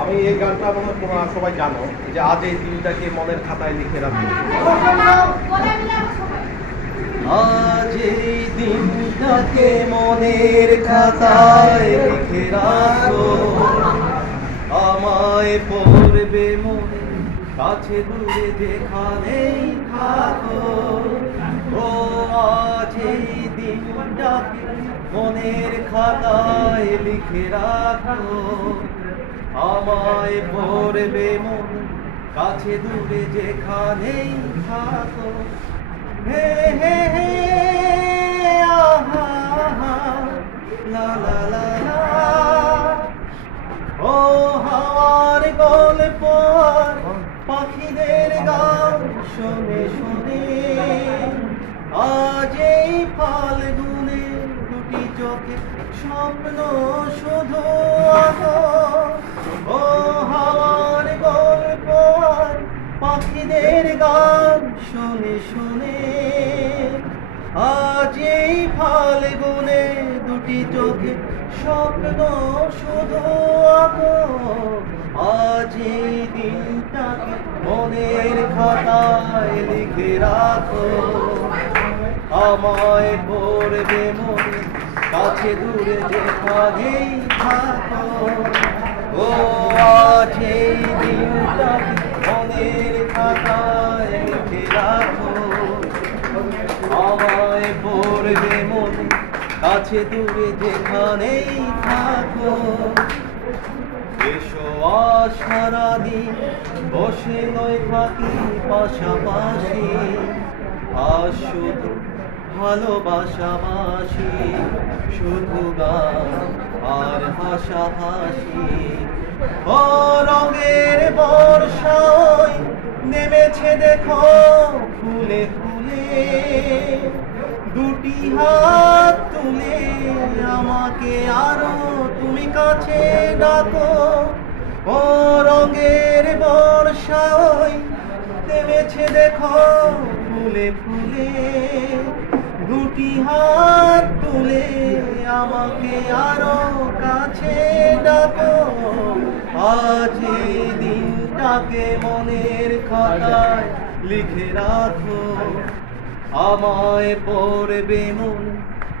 আমি এই গানটা মনে তোমরা সবাই জানো যে আজ এই দিনটাকে মনের খাতায় লিখে রাখব। আজ এই দিনটাকে মনের খাতায় লিখে রাখো আমায় পড়বে কাছে দূরে যেখানেই থাকো। ও আজ এই দিনটাকে মনের খাতায় লিখে রাখো। আমায় পড়বে মনে কাছে দূরে যেখানেই থাকো। হে হে হে শুনে শুনে আজ এই ফাল্গুনে দুটি চোখে স্বপ্ন শুধু। ও হাওয়ার গল্প পাখিদের গান শুনে শুনে আজ এই ফাল্গুনে দুটি চোখে স্বপ্ন শুধু আজ এই দিনটাকে মনের খাতায় লিখে রাখো। আমায় পড়বে মনে, কাছে দূরে যেখানেই থাকো। ও, আজ এই দিনটাকে মনের খাতায় লিখে রাখো। আমায় পড়বে মনে, কাছে দূরে যেখানেই থাকো। এসো সারাদিন বসে নয় থাকি পাশাপাশি। আর শুধু ভালোবাসাবাসি শুধু গান আর হাসাহাসি ও রঙের বর্ষায় নেমেছে দেখো ফুলে ফুলে। দুটি হাত তুলে আমাকে আরও কাছে ডাকো ও রঙের বর্ষায় নেমেছে দেখো, ফুলে ফুলে দুটি হাত তুলে আমাকে আরও কাছে ডাকো। আজ দিনটাকে মনের খাতায় লিখে রাখো। আমায় পড়বে মন,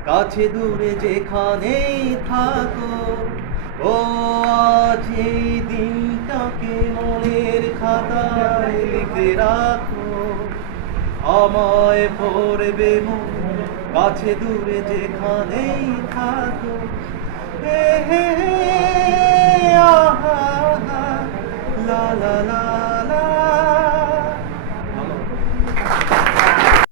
কাছে দূরে যেখানেই থাকো। ও আছে এই দিনটাকে মনের খাতায় লিখে রাখো। আমায় পড়বে মন, কাছে দূরে যেখানেই থাকো। হে হে আহা, লা লা লা।